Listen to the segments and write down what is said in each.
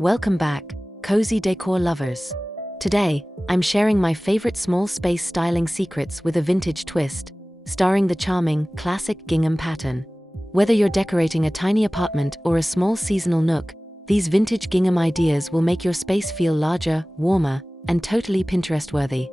Welcome back, cozy decor lovers. Today, I'm sharing my favorite small space styling secrets with a vintage twist, starring the charming, classic gingham pattern. Whether you're decorating a tiny apartment or a small seasonal nook, these vintage gingham ideas will make your space feel larger, warmer, and totally Pinterest-worthy.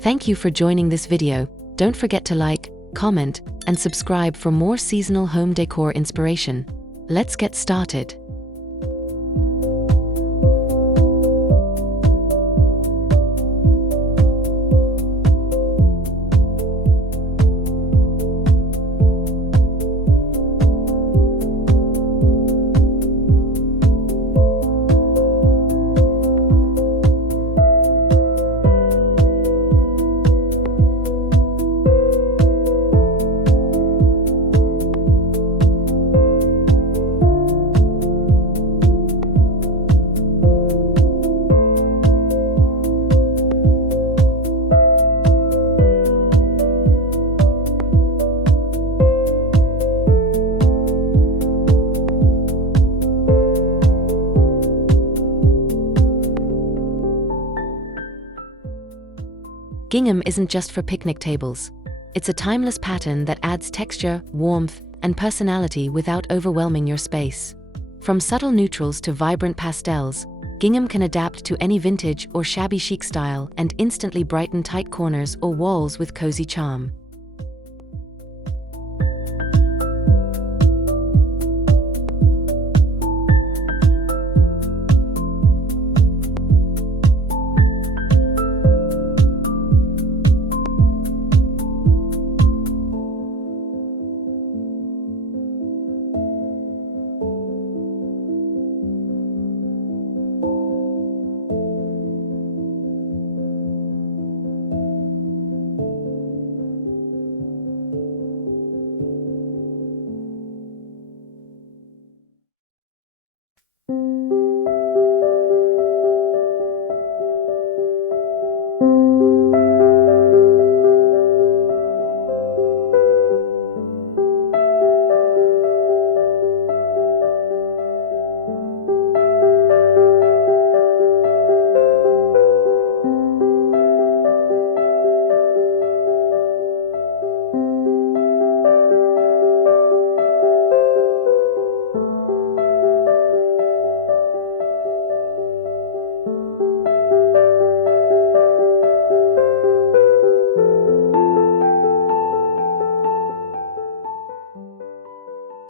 Thank you for joining this video. Don't forget to like, comment, and subscribe for more seasonal home decor inspiration. Let's get started. Gingham isn't just for picnic tables. It's a timeless pattern that adds texture, warmth, and personality without overwhelming your space. From subtle neutrals to vibrant pastels, gingham can adapt to any vintage or shabby chic style and instantly brighten tight corners or walls with cozy charm.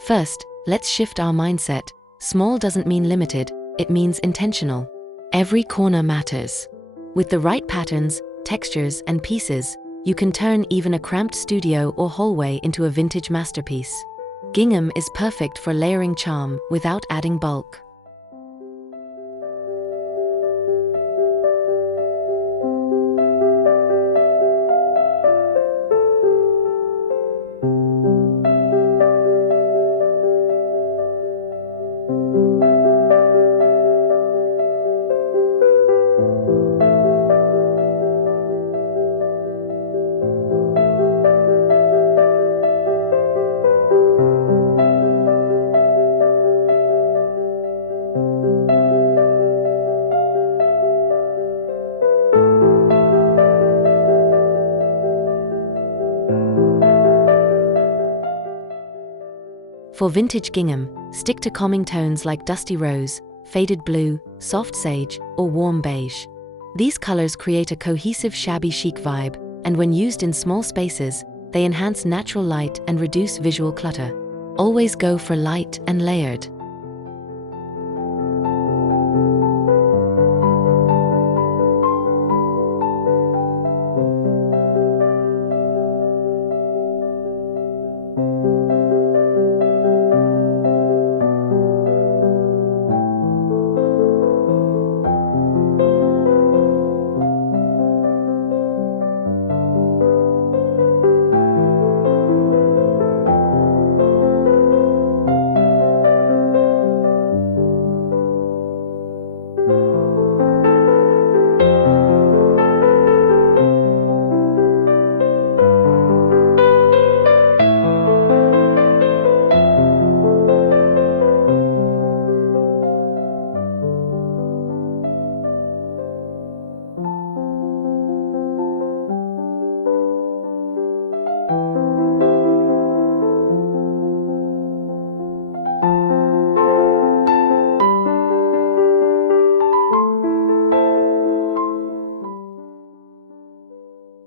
First, let's shift our mindset. Small doesn't mean limited, it means intentional. Every corner matters. With the right patterns, textures, and pieces, you can turn even a cramped studio or hallway into a vintage masterpiece. Gingham is perfect for layering charm without adding bulk. For vintage gingham, stick to calming tones like dusty rose, faded blue, soft sage, or warm beige. These colors create a cohesive shabby chic vibe, and when used in small spaces, they enhance natural light and reduce visual clutter. Always go for light and layered.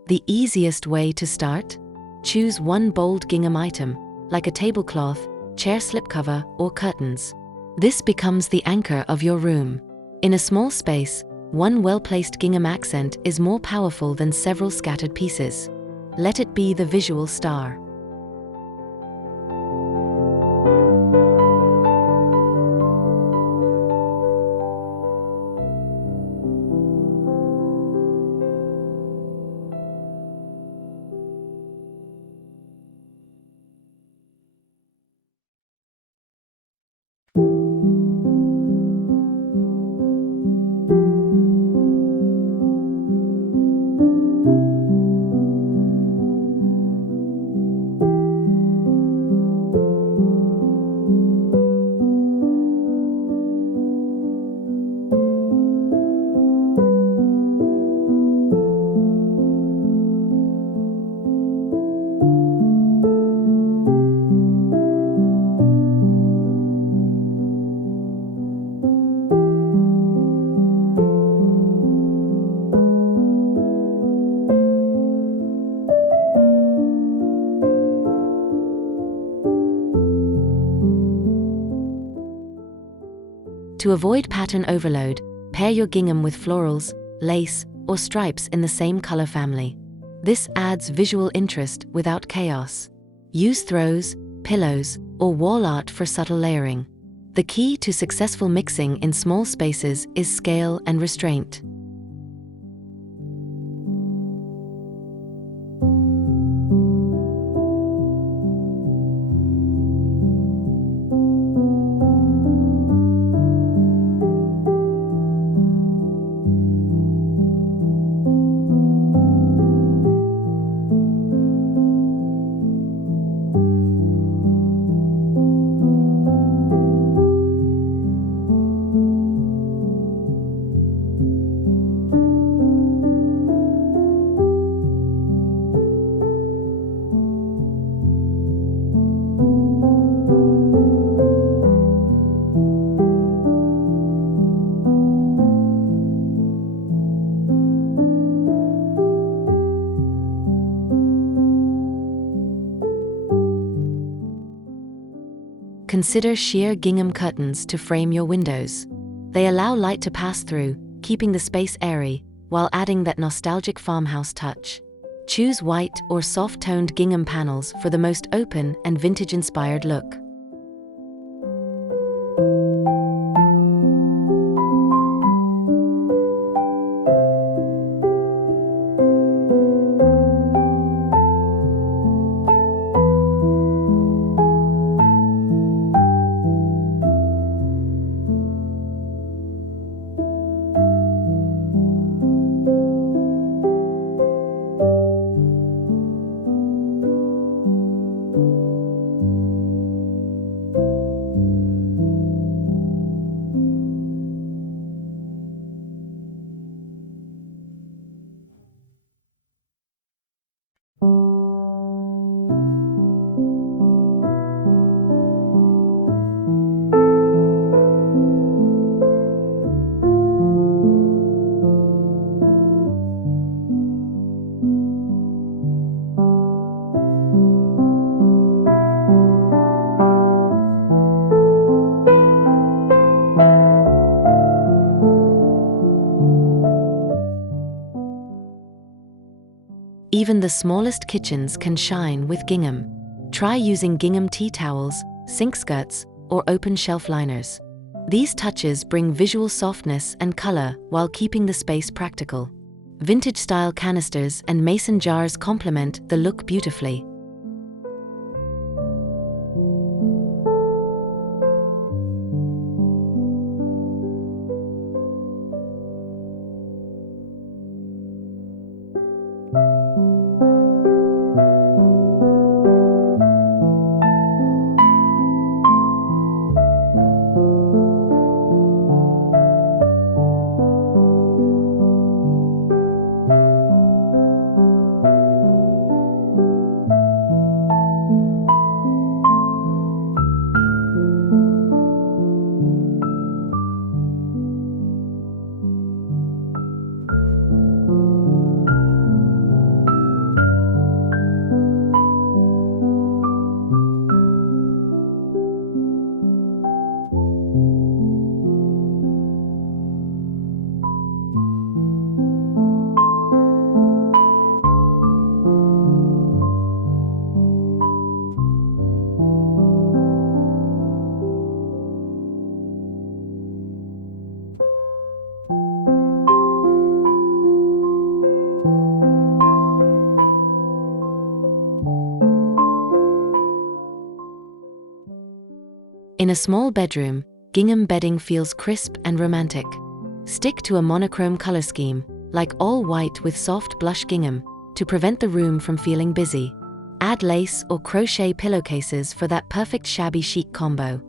The easiest way to start? Choose one bold gingham item, like a tablecloth, chair slipcover, or curtains. This becomes the anchor of your room. In a small space, one well-placed gingham accent is more powerful than several scattered pieces. Let it be the visual star. To avoid pattern overload, pair your gingham with florals, lace, or stripes in the same color family. This adds visual interest without chaos. Use throws, pillows, or wall art for subtle layering. The key to successful mixing in small spaces is scale and restraint. Consider sheer gingham curtains to frame your windows. They allow light to pass through, keeping the space airy, while adding that nostalgic farmhouse touch. Choose white or soft-toned gingham panels for the most open and vintage-inspired look. Even the smallest kitchens can shine with gingham. Try using gingham tea towels, sink skirts, or open shelf liners. These touches bring visual softness and color while keeping the space practical. Vintage-style canisters and mason jars complement the look beautifully. In a small bedroom, gingham bedding feels crisp and romantic. Stick to a monochrome color scheme, like all white with soft blush gingham, to prevent the room from feeling busy. Add lace or crochet pillowcases for that perfect shabby chic combo.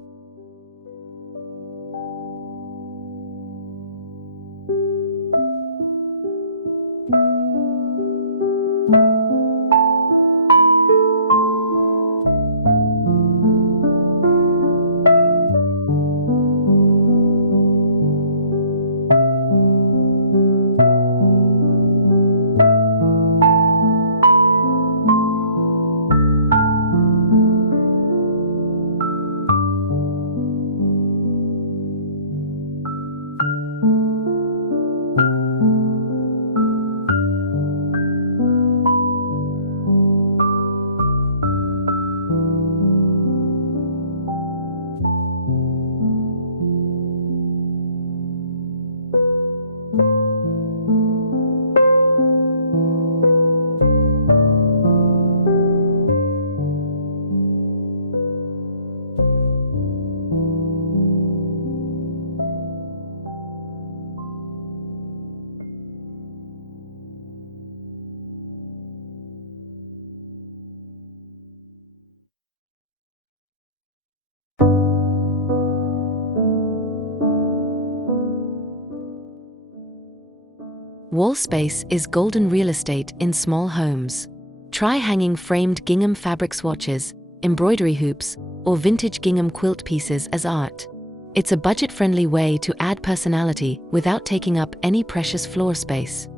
Wall space is golden real estate in small homes. Try hanging framed gingham fabric swatches, embroidery hoops, or vintage gingham quilt pieces as art. It's a budget-friendly way to add personality without taking up any precious floor space.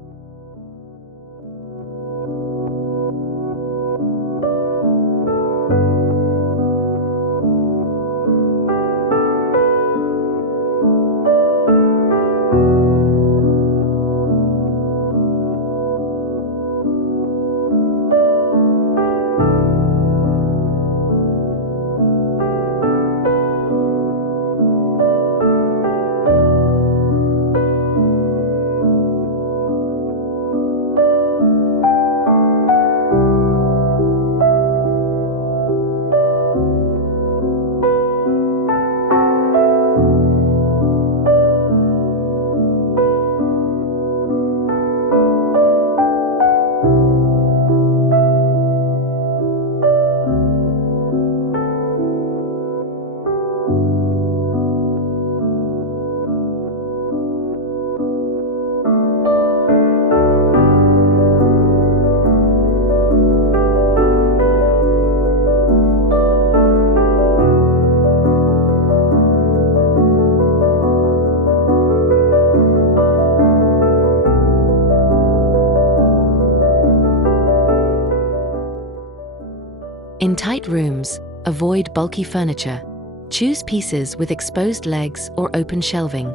In tight rooms, avoid bulky furniture. Choose pieces with exposed legs or open shelving.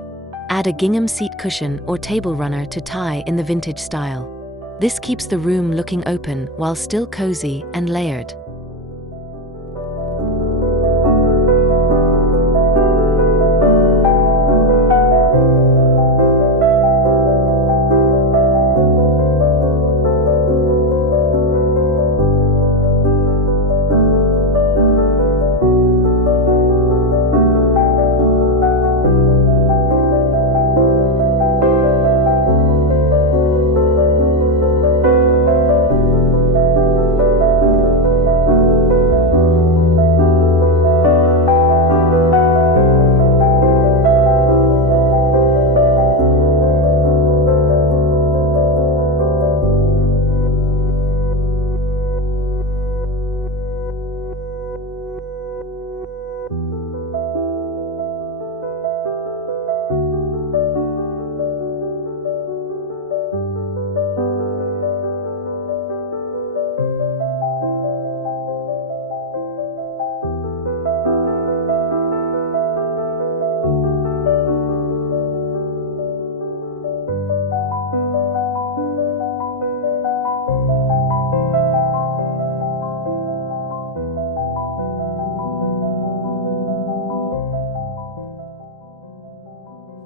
Add a gingham seat cushion or table runner to tie in the vintage style. This keeps the room looking open while still cozy and layered.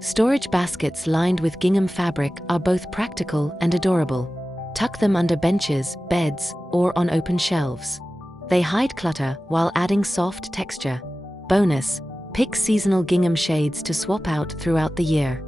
Storage baskets lined with gingham fabric are both practical and adorable. Tuck them under benches, beds, or on open shelves. They hide clutter while adding soft texture. Bonus, Pick seasonal gingham shades to swap out throughout the year.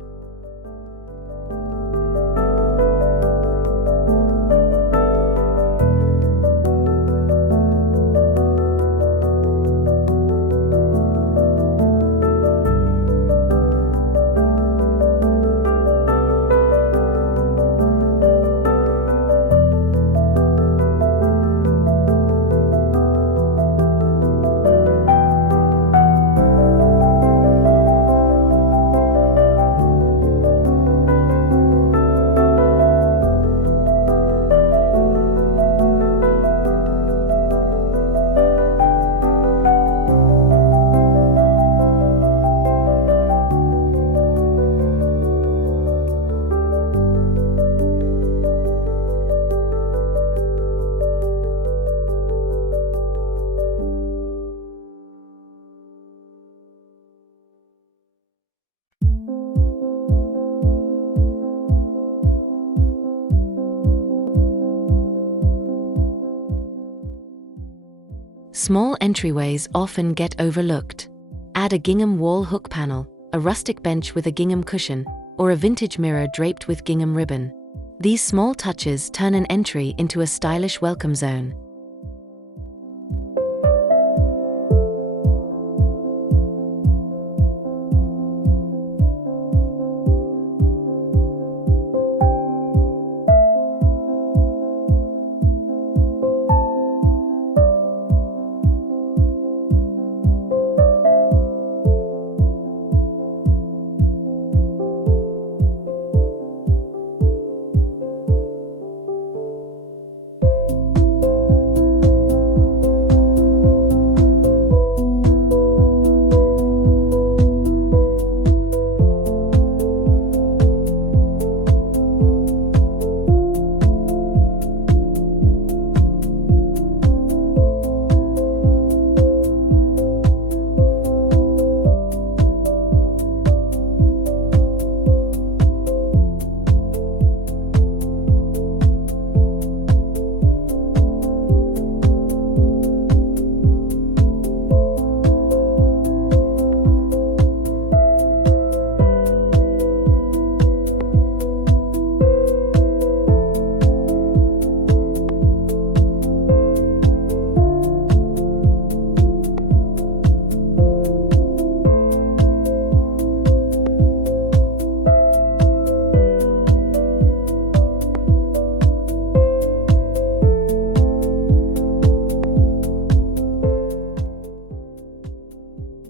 Small entryways often get overlooked. Add a gingham wall hook panel, a rustic bench with a gingham cushion, or a vintage mirror draped with gingham ribbon. These small touches turn an entry into a stylish welcome zone.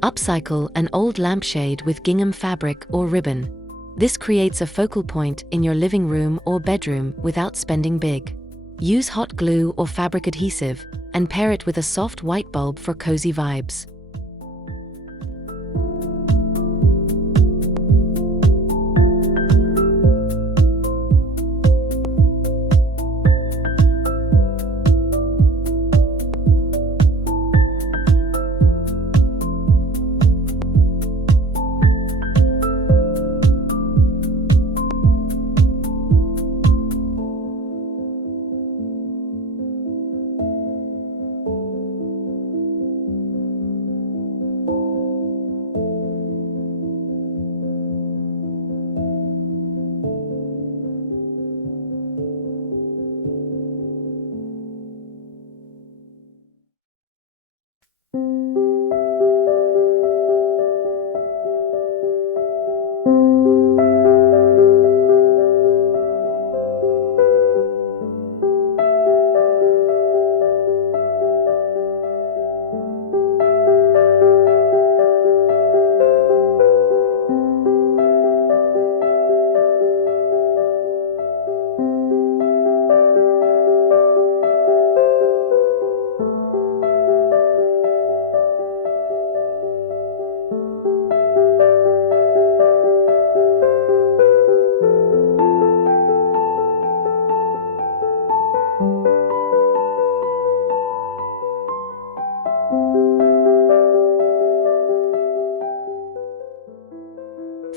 Upcycle an old lampshade with gingham fabric or ribbon. This creates a focal point in your living room or bedroom without spending big. Use hot glue or fabric adhesive and pair it with a soft white bulb for cozy vibes.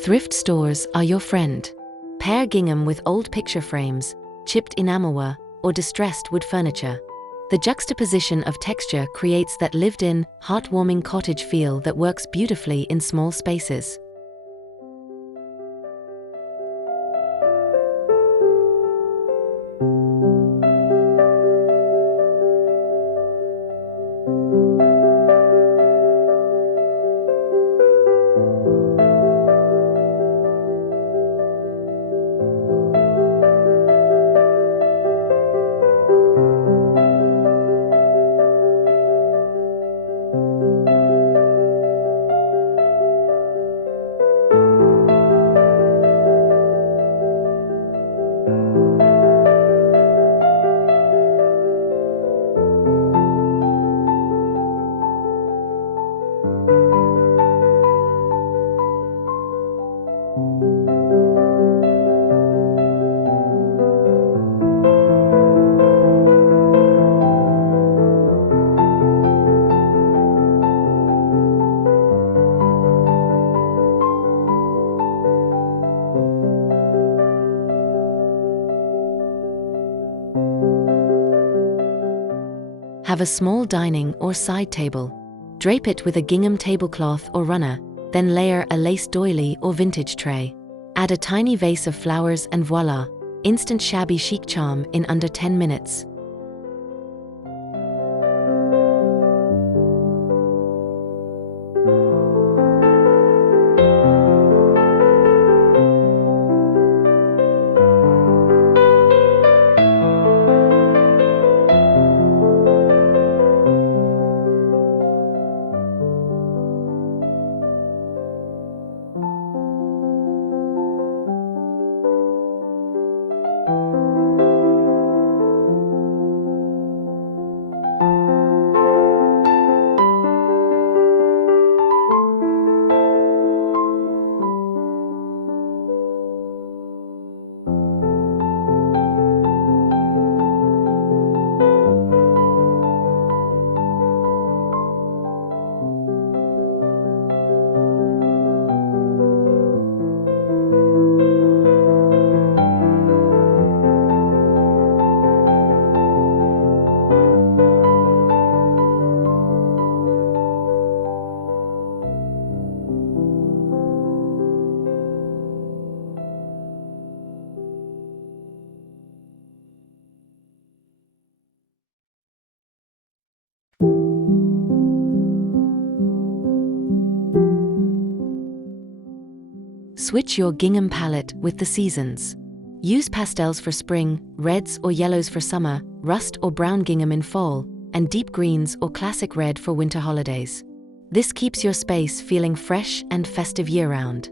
Thrift stores are your friend. Pair gingham with old picture frames, chipped enamelware, or distressed wood furniture. The juxtaposition of texture creates that lived-in, heartwarming cottage feel that works beautifully in small spaces. Have a small dining or side table. Drape it with a gingham tablecloth or runner, then layer a lace doily or vintage tray. Add a tiny vase of flowers and voila, instant shabby chic charm in under 10 minutes. Switch your gingham palette with the seasons. Use pastels for spring, reds or yellows for summer, rust or brown gingham in fall, and deep greens or classic red for winter holidays. This keeps your space feeling fresh and festive year-round.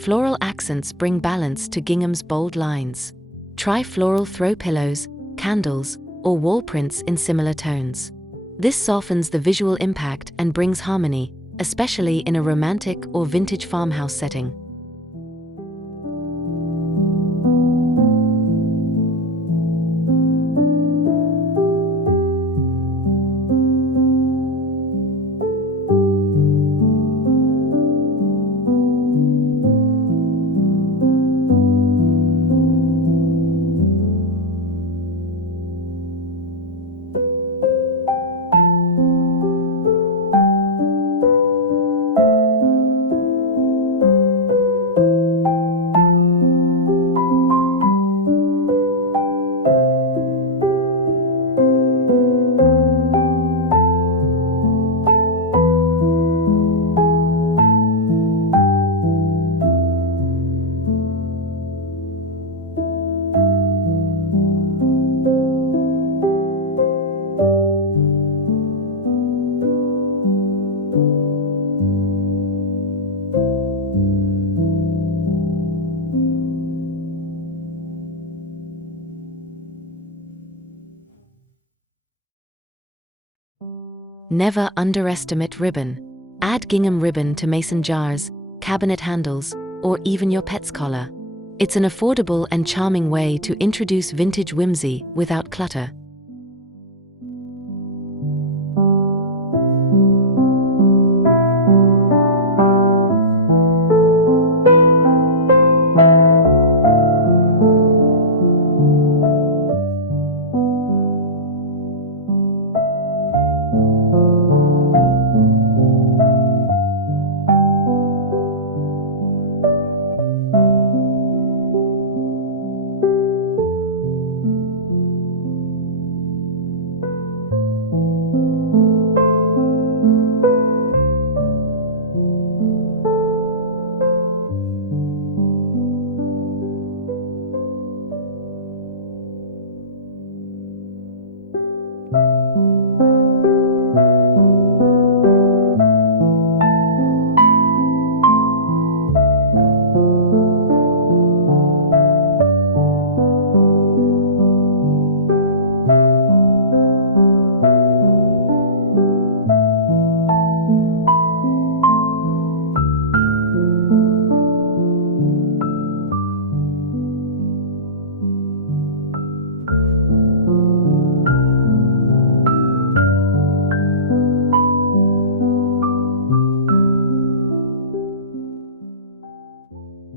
Floral accents bring balance to gingham's bold lines. Try floral throw pillows, candles, or wall prints in similar tones. This softens the visual impact and brings harmony, especially in a romantic or vintage farmhouse setting. Never underestimate ribbon. Add gingham ribbon to mason jars, cabinet handles, or even your pet's collar. It's an affordable and charming way to introduce vintage whimsy without clutter.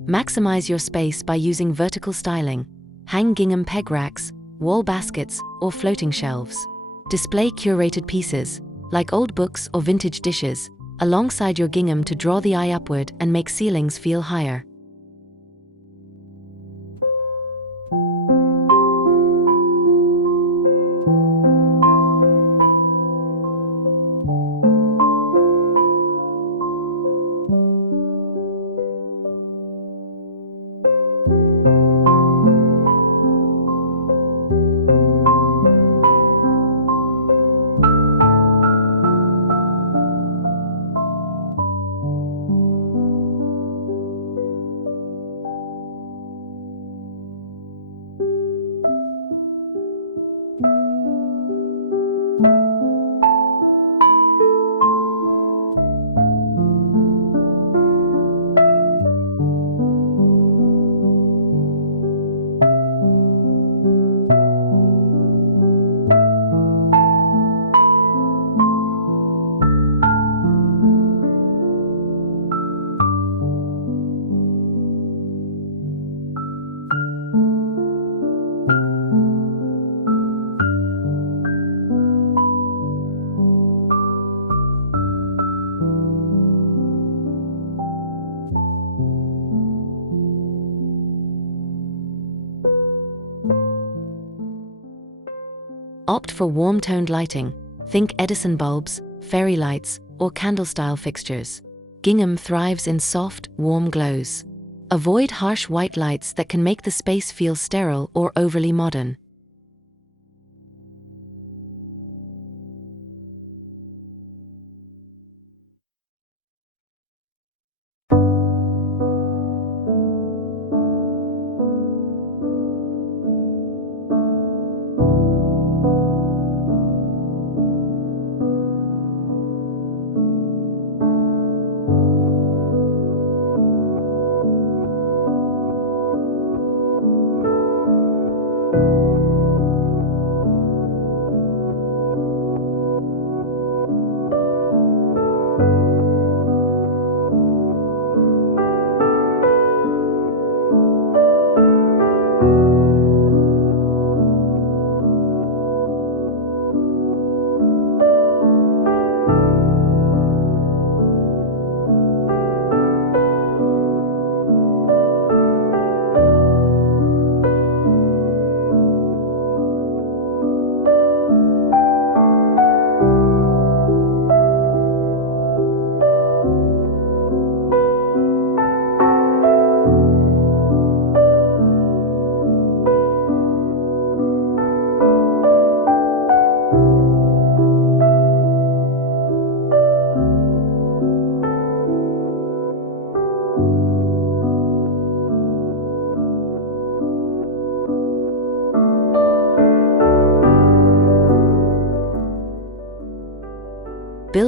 Maximize your space by using vertical styling. Hang gingham peg racks, wall baskets, or floating shelves. Display curated pieces, like old books or vintage dishes, alongside your gingham to draw the eye upward and make ceilings feel higher. Opt for warm-toned lighting. Think Edison bulbs, fairy lights, or candle-style fixtures. Gingham thrives in soft, warm glows. Avoid harsh white lights that can make the space feel sterile or overly modern.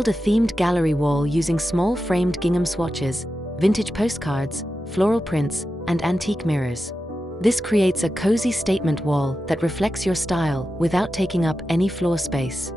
Build a themed gallery wall using small framed gingham swatches, vintage postcards, floral prints, and antique mirrors. This creates a cozy statement wall that reflects your style without taking up any floor space.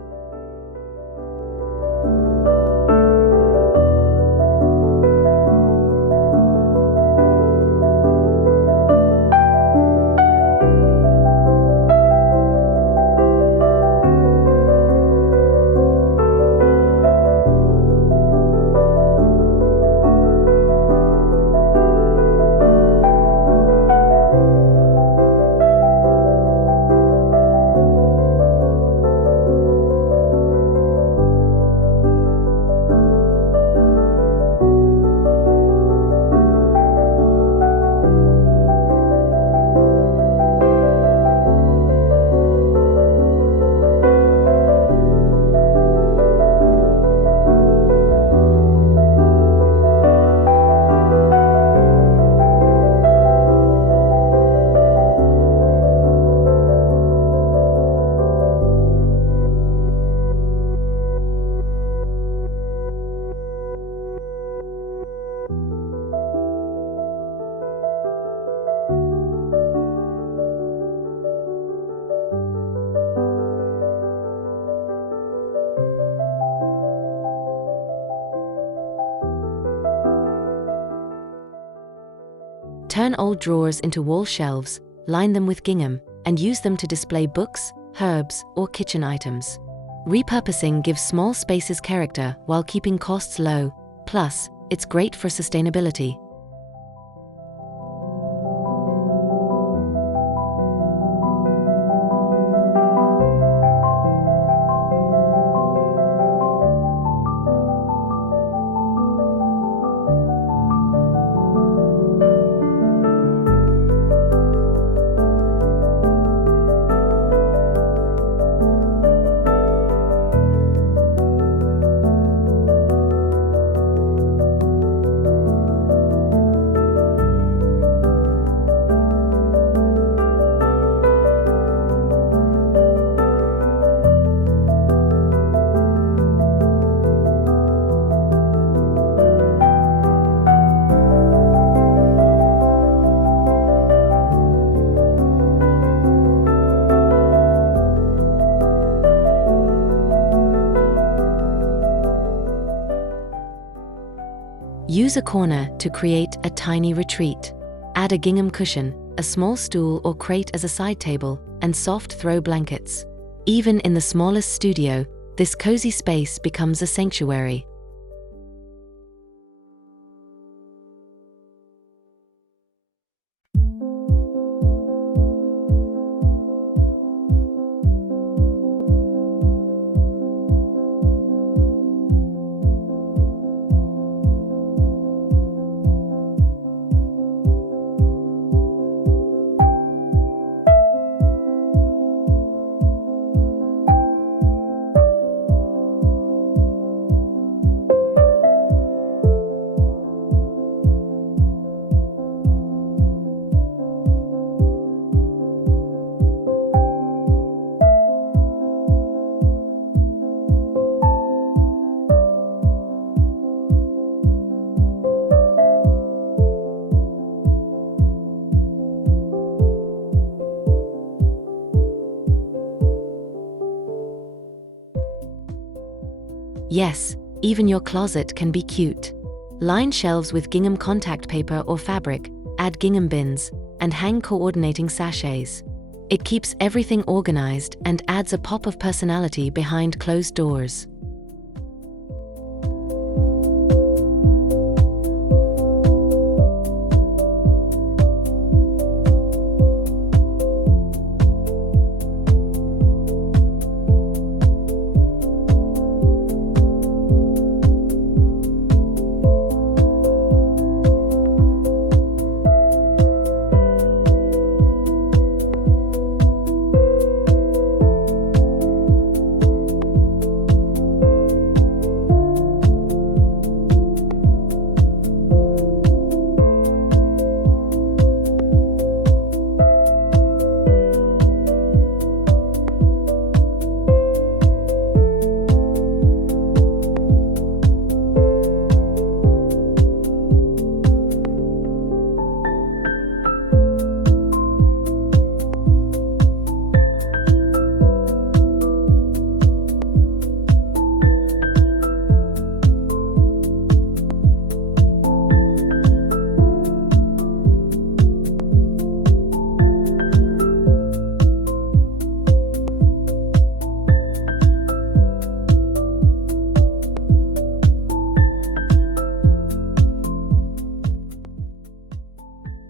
Turn old drawers into wall shelves, line them with gingham, and use them to display books, herbs, or kitchen items. Repurposing gives small spaces character while keeping costs low, plus, it's great for sustainability. Use a corner to create a tiny retreat. Add a gingham cushion, a small stool or crate as a side table, and soft throw blankets. Even in the smallest studio, this cozy space becomes a sanctuary. Yes, even your closet can be cute. Line shelves with gingham contact paper or fabric, add gingham bins, and hang coordinating sachets. It keeps everything organized and adds a pop of personality behind closed doors.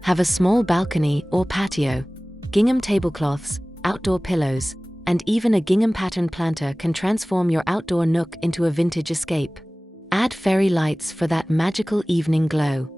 Have a small balcony or patio. Gingham tablecloths, outdoor pillows, and even a gingham pattern planter can transform your outdoor nook into a vintage escape. Add fairy lights for that magical evening glow.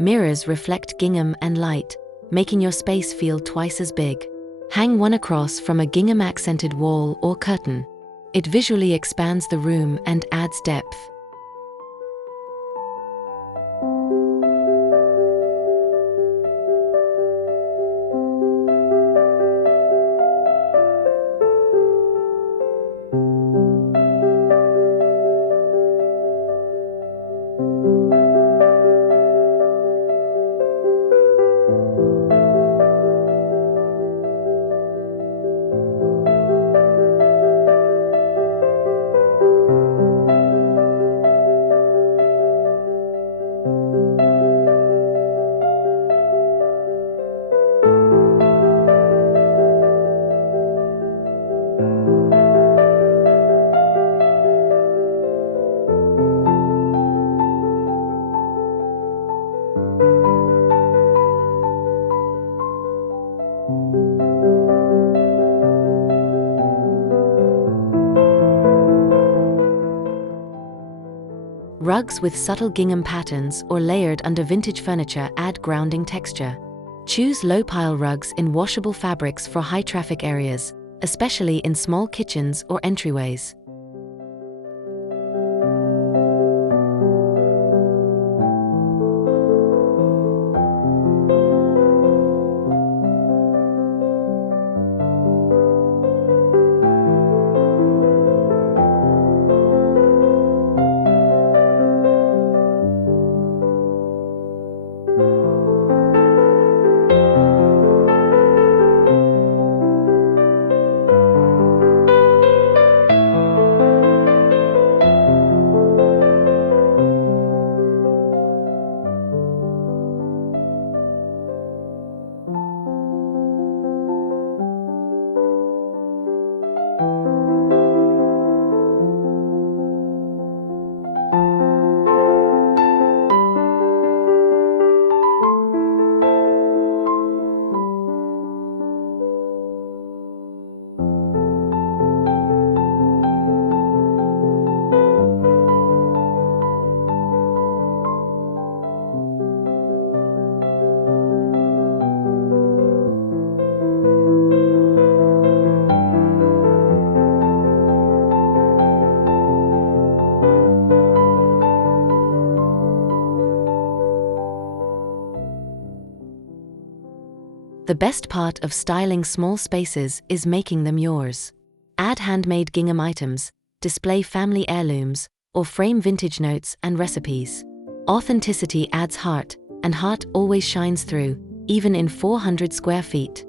Mirrors reflect gingham and light, making your space feel twice as big. Hang one across from a gingham-accented wall or curtain. It visually expands the room and adds depth. Rugs with subtle gingham patterns or layered under vintage furniture add grounding texture. Choose low-pile rugs in washable fabrics for high-traffic areas, especially in small kitchens or entryways. The best part of styling small spaces is making them yours. Add handmade gingham items, display family heirlooms, or frame vintage notes and recipes. Authenticity adds heart, and heart always shines through, even in 400 square feet.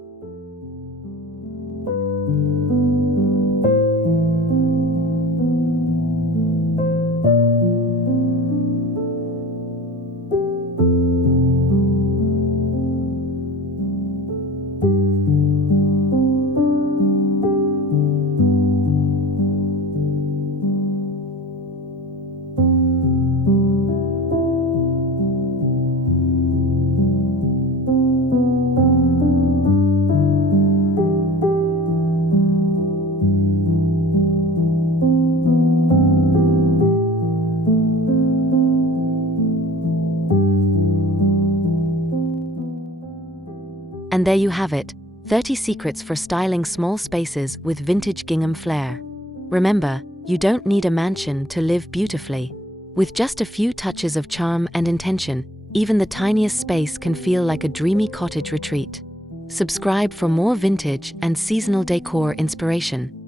And there you have it, 30 secrets for styling small spaces with vintage gingham flair. Remember, you don't need a mansion to live beautifully. With just a few touches of charm and intention, even the tiniest space can feel like a dreamy cottage retreat. Subscribe for more vintage and seasonal decor inspiration.